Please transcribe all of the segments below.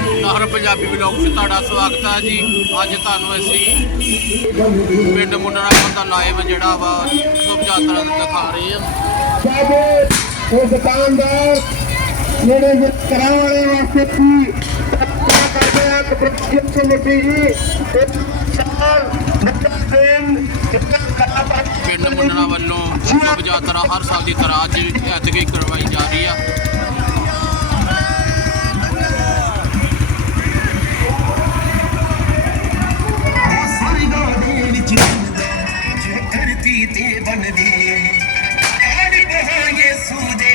ਲਹਿਰ ਪੰਜਾਬੀ ਵਲੌਗ 'ਚ ਤੁਹਾਡਾ ਸਵਾਗਤ ਹੈ ਜੀ। ਅੱਜ ਤੁਹਾਨੂੰ ਅਸੀਂ ਪਿੰਡ ਮੁੰਡਰਾ ਦਾ ਲਾਈਵ ਜਿਹੜਾ ਵਾ ਸ਼ੁਭ ਯਾਤਰਾ ਦਿਖਾ ਰਹੇ ਹਾਂ। ਸਾਡੇ ਉਹ ਦੁਕਾਨਦਾਰ ਜਿਹੜੇ ਕਰਾਉਣ ਵਾਲੇ ਵਾਸਤੇ ਕੀ ਕਰਦੇ ਆ। ਕਪਰੇਸ਼ਨ ਕਮੇਟੀ ਜੀ ਸਾਲ ਮਤਲਬ ਦਿਨ ਕਿੰਨਾ ਕਲਾ ਪਿੰਡ ਮੁੰਡਰਾ ਵੱਲੋਂ ਸ਼ੁਭ ਯਾਤਰਾ ਹਰ ਸਾਲ ਦੀ ਤਰ੍ਹਾਂ ਅੱਜ ਐਤਕੀ ਕਰਵਾਈ ਧਰਤੀ ਤੇ ਬਣਦੇ ਆੜ ਬਹਾ ਦੇ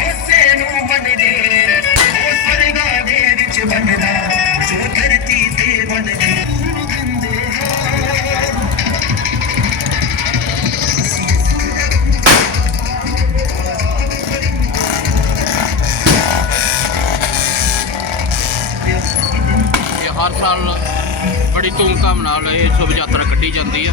ਉਸੇ ਨੂੰ ਬਣਦੇ ਉਹ ਸਰਗਾਂ ਦੇ ਵਿੱਚ ਬਣਦਾ, ਜੋ ਧਰਤੀ ਤੇ ਬਣਦੇ ਹਰ ਸਾਲ ਬੜੀ ਧੂਮਧਾਮ ਨਾਲ ਇਹ ਸ਼ੁਭ ਯਾਤਰਾ ਕੱਢੀ ਜਾਂਦੀ ਹੈ।